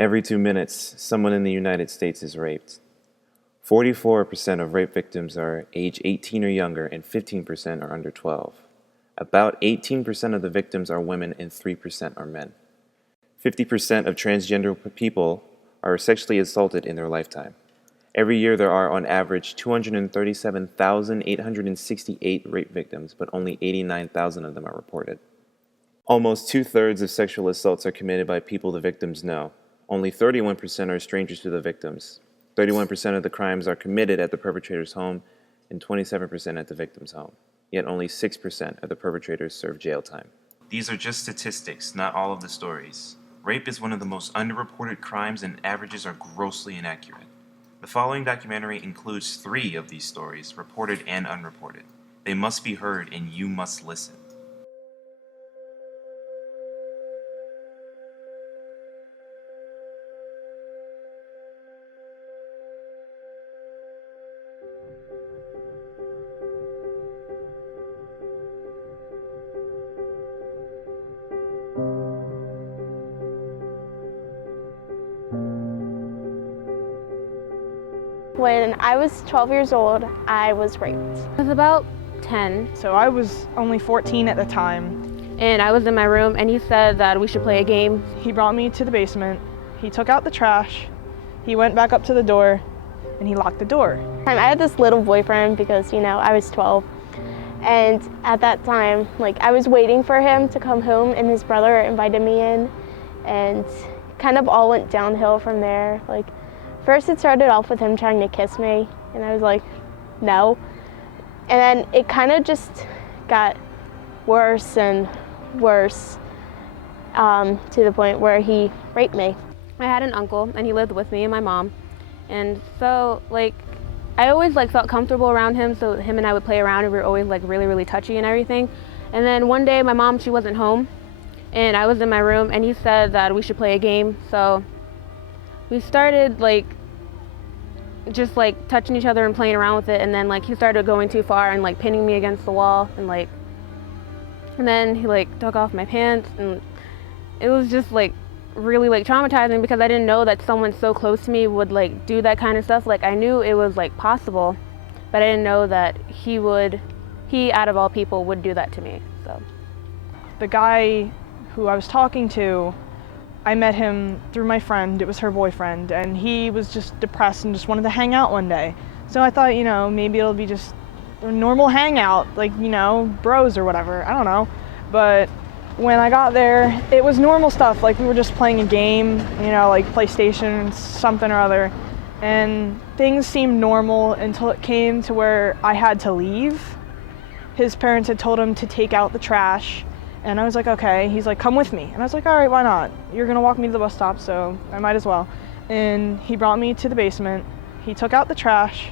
Every 2 minutes, someone in the United States is raped. 44% of rape victims are age 18 or younger, and 15% are under 12. About 18% of the victims are women, and 3% are men. 50% of transgender people are sexually assaulted in their lifetime. Every year there are, on average, 237,868 rape victims, but only 89,000 of them are reported. Almost two-thirds of sexual assaults are committed by people the victims know. Only 31% are strangers to the victims. 31% of the crimes are committed at the perpetrator's home, and 27% at the victim's home. Yet only 6% of the perpetrators serve jail time. These are just statistics, not all of the stories. Rape is one of the most underreported crimes, and averages are grossly inaccurate. The following documentary includes 3 of these stories, reported and unreported. They must be heard, and you must listen. When I was 12 years old, I was raped. I was about 10. So I was only 14 at the time. And I was in my room, and he said that we should play a game. He brought me to the basement. He took out the trash. He went back up to the door, and he locked the door. I had this little boyfriend because, I was 12. And at that time, I was waiting for him to come home, and his brother invited me in. And kind of all went downhill from there. First it started off with him trying to kiss me, and I was like, no. And then it kind of just got worse and worse to the point where he raped me. I had an uncle, and he lived with me and my mom. And so, I always, felt comfortable around him, so him and I would play around, and we were always, really, really touchy and everything. And then one day, my mom, she wasn't home, and I was in my room, and he said that we should play a game. So we started, just touching each other and playing around with it, and then he started going too far and pinning me against the wall, and then he took off my pants, and it was just really traumatizing because I didn't know that someone so close to me would do that kind of stuff. I knew it was possible, but I didn't know that he out of all people would do that to me. So the guy who I was talking to, I met him through my friend. It was her boyfriend, and he was just depressed and just wanted to hang out one day. So I thought, maybe it'll be just a normal hangout, bros or whatever, I don't know. But when I got there, it was normal stuff, we were just playing a game, PlayStation, something or other. And things seemed normal until it came to where I had to leave. His parents had told him to take out the trash. And I was like, okay. He's like, come with me. And I was like, all right, why not? You're gonna walk me to the bus stop, so I might as well. And he brought me to the basement. He took out the trash.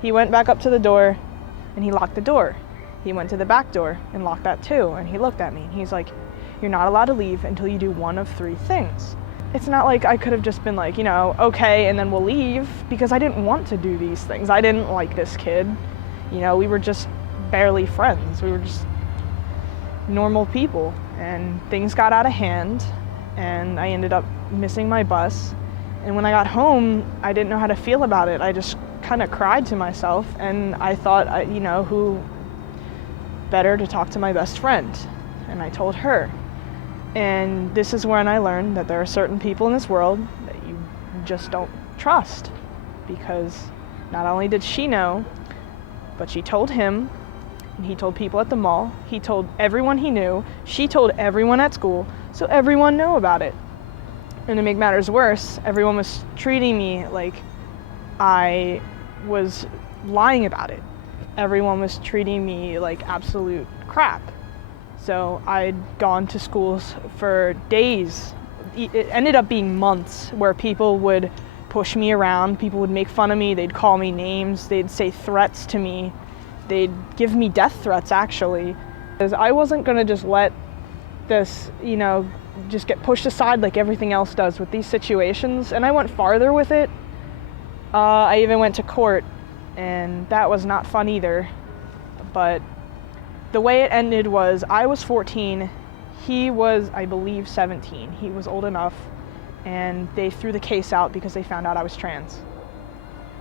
He went back up to the door, and he locked the door. He went to the back door and locked that too. And he looked at me, and he's like, you're not allowed to leave until you do one of 3 things. It's not like I could have just been okay, and then we'll leave, because I didn't want to do these things. I didn't like this kid. We were just barely friends. We were just normal people, and things got out of hand, and I ended up missing my bus. And when I got home, I didn't know how to feel about it. I just kind of cried to myself, and I thought, who better to talk to my best friend? And I told her. And this is when I learned that there are certain people in this world that you just don't trust, because not only did she know, but she told him, and he told people at the mall, he told everyone he knew, she told everyone at school, so everyone knew about it. And to make matters worse, everyone was treating me like I was lying about it. Everyone was treating me like absolute crap. So I'd gone to schools for days. It ended up being months where people would push me around, people would make fun of me, they'd call me names, they'd say threats to me. They'd give me death threats, actually. Because I wasn't gonna just let this, just get pushed aside like everything else does with these situations. And I went farther with it. I even went to court, and that was not fun either. But the way it ended was I was 14, he was, I believe, 17. He was old enough. and they threw the case out because they found out I was trans.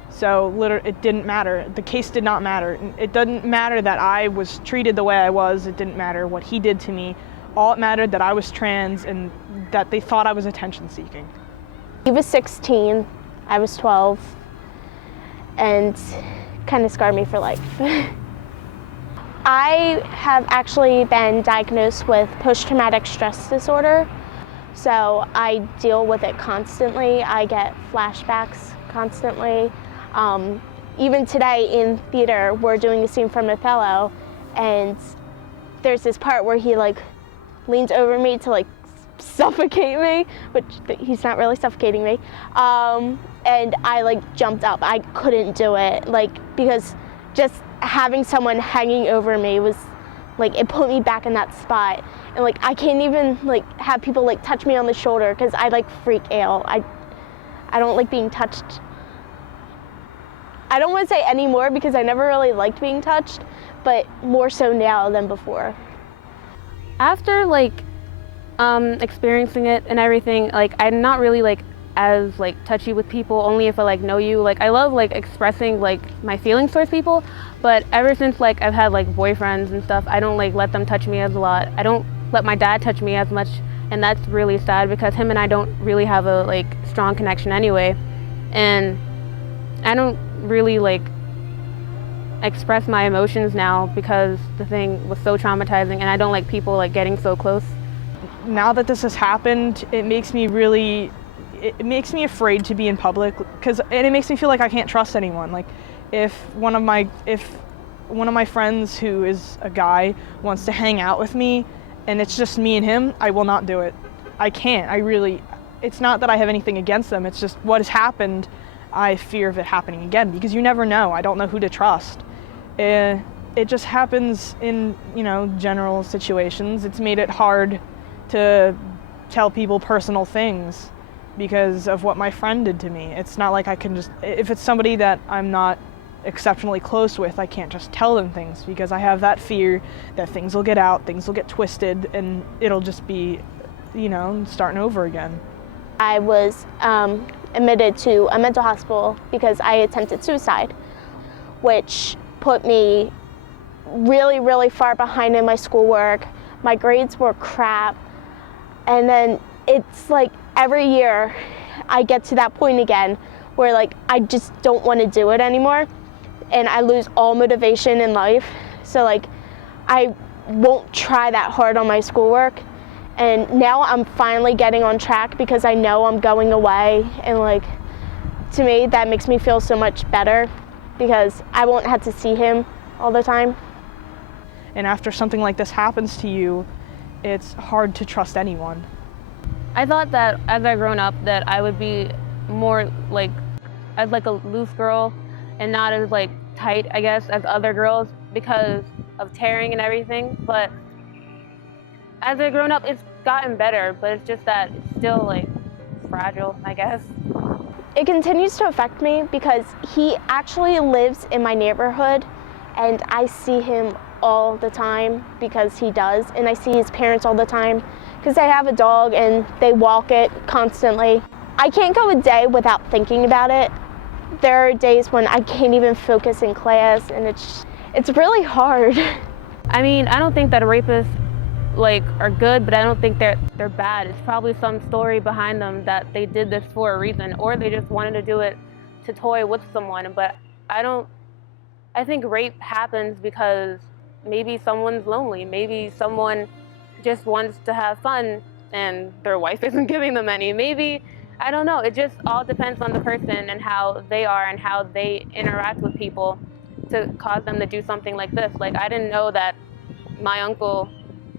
So literally, it didn't matter. The case did not matter. It didn't matter that I was treated the way I was. It didn't matter what he did to me. All it mattered that I was trans and that they thought I was attention seeking. He was 16, I was 12, and kind of scarred me for life. I have actually been diagnosed with post-traumatic stress disorder, so I deal with it constantly. I get flashbacks constantly. Even today in theater, we're doing a scene from Othello, and there's this part where he like leans over me to like suffocate me, which he's not really suffocating me. And I like jumped up. I couldn't do it, like, because just having someone hanging over me was like, it put me back in that spot. And like, I can't even like have people like touch me on the shoulder because I like freak out. I don't like being touched. I don't want to say anymore because I never really liked being touched, but more so now than before. After like experiencing it and everything, like I'm not really like as like touchy with people, only if I like know you. Like I love like expressing like my feelings towards people, but ever since like I've had like boyfriends and stuff, I don't like let them touch me as a lot. I don't let my dad touch me as much, and that's really sad because him and I don't really have a like strong connection anyway, and I don't really like express my emotions now because the thing was so traumatizing, and I don't like people like getting so close. Now that this has happened, it makes me afraid to be in public, and it makes me feel like I can't trust anyone. Like if one of my friends who is a guy wants to hang out with me and it's just me and him, I will not do it. I can't. It's not that I have anything against them, it's just what has happened. I fear of it happening again because you never know. I don't know who to trust. It just happens in, general situations. It's made it hard to tell people personal things because of what my friend did to me. It's not like I can just, if it's somebody that I'm not exceptionally close with, I can't just tell them things because I have that fear that things will get out, things will get twisted, and it'll just be, starting over again. I was admitted to a mental hospital because I attempted suicide, which put me really, really far behind in my schoolwork. My grades were crap. And then it's like every year I get to that point again where like I just don't want to do it anymore and I lose all motivation in life. So like I won't try that hard on my schoolwork. And now I'm finally getting on track because I know I'm going away, and like to me that makes me feel so much better because I won't have to see him all the time. And after something like this happens to you, it's hard to trust anyone. I thought that as I grown up that I would be more like as like a loose girl and not as like tight, I guess, as other girls because of tearing and everything. But as I've grown up, it's gotten better, but it's just that it's still like fragile, I guess. It continues to affect me because he actually lives in my neighborhood and I see him all the time because he does, and I see his parents all the time because they have a dog and they walk it constantly. I can't go a day without thinking about it. There are days when I can't even focus in class, and it's really hard. I mean, I don't think that rapists like are good, but I don't think they're bad. It's probably some story behind them that they did this for a reason, or they just wanted to do it to toy with someone. But I think rape happens because maybe someone's lonely, maybe someone just wants to have fun and their wife isn't giving them any. Maybe, I don't know, it just all depends on the person and how they are and how they interact with people to cause them to do something like this. Like, I didn't know that my uncle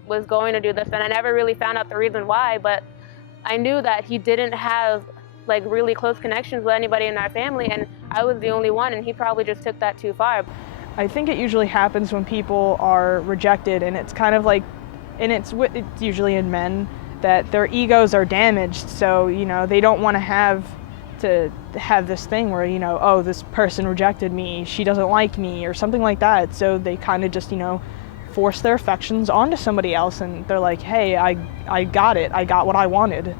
was going to do this, and I never really found out the reason why, but I knew that he didn't have like really close connections with anybody in our family, and I was the only one, and he probably just took that too far. I think it usually happens when people are rejected, and it's kind of like, and it's usually in men, that their egos are damaged, so they don't want to have this thing where oh, this person rejected me, she doesn't like me, or something like that. So they kind of just force their affections onto somebody else, and they're like, hey, I got it, I got what I wanted.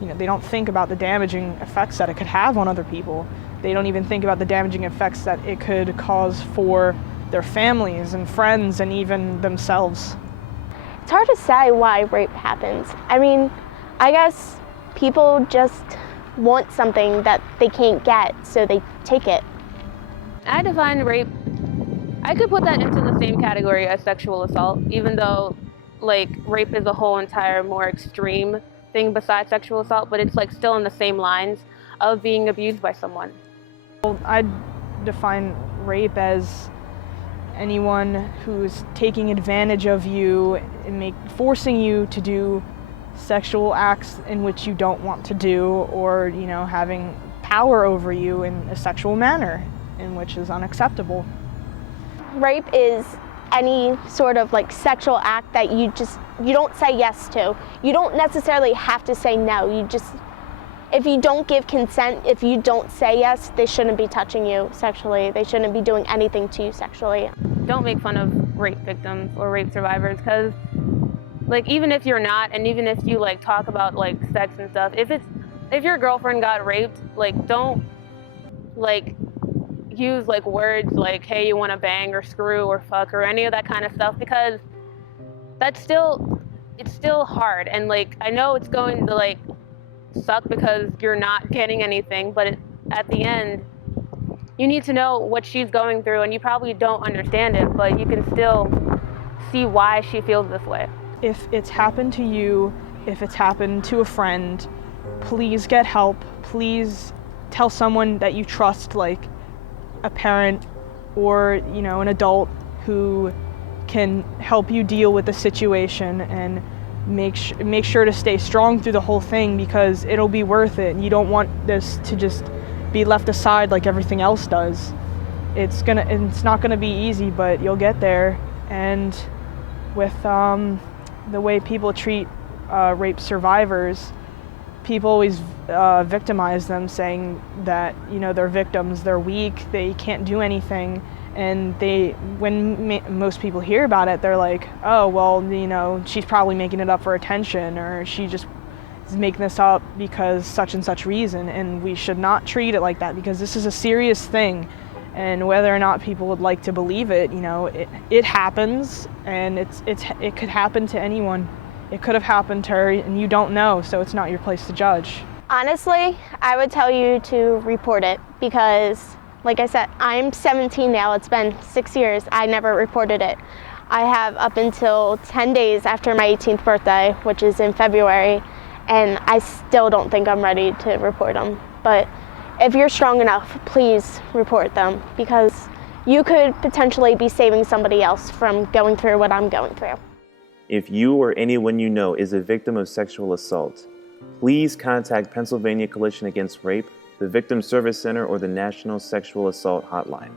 they don't think about the damaging effects that it could have on other people. They don't even think about the damaging effects that it could cause for their families and friends and even themselves. It's hard to say why rape happens. I mean, I guess people just want something that they can't get, so they take it. I define rape, I could put that into the same category as sexual assault, even though like rape is a whole entire more extreme thing besides sexual assault, but it's like still in the same lines of being abused by someone. I'd define rape as anyone who's taking advantage of you and forcing you to do sexual acts in which you don't want to do, or having power over you in a sexual manner in which is unacceptable. Rape is any sort of like sexual act that you don't say yes to. You don't necessarily have to say no. If you don't give consent, if you don't say yes, they shouldn't be touching you sexually. They shouldn't be doing anything to you sexually. Don't make fun of rape victims or rape survivors, because like even if you're not, and even if you like talk about like sex and stuff, if your girlfriend got raped, like don't like use like words like, hey, you want to bang or screw or fuck or any of that kind of stuff, because it's still hard. And like I know it's going to like suck because you're not getting anything, but at the end you need to know what she's going through, and you probably don't understand it, but you can still see why she feels this way. If it's happened to you, if it's happened to a friend, please get help. Please tell someone that you trust, like a parent or an adult who can help you deal with the situation, and make sure to stay strong through the whole thing, because it'll be worth it. You don't want this to just be left aside like everything else does. It's not gonna be easy, but you'll get there. And with the way people treat rape survivors, people always victimize them, saying that they're victims, they're weak, they can't do anything. And when most people hear about it, they're like, oh, well, she's probably making it up for attention, or she just is making this up because such and such reason. And we should not treat it like that, because this is a serious thing. And whether or not people would like to believe it, it happens, and it could happen to anyone. It could have happened to her, and you don't know, so it's not your place to judge. Honestly, I would tell you to report it, because like I said, I'm 17 now. It's been 6 years. I never reported it. I have up until 10 days after my 18th birthday, which is in February, and I still don't think I'm ready to report them. But if you're strong enough, please report them, because you could potentially be saving somebody else from going through what I'm going through. If you or anyone you know is a victim of sexual assault, please contact Pennsylvania Coalition Against Rape, the Victim Service Center, or the National Sexual Assault Hotline.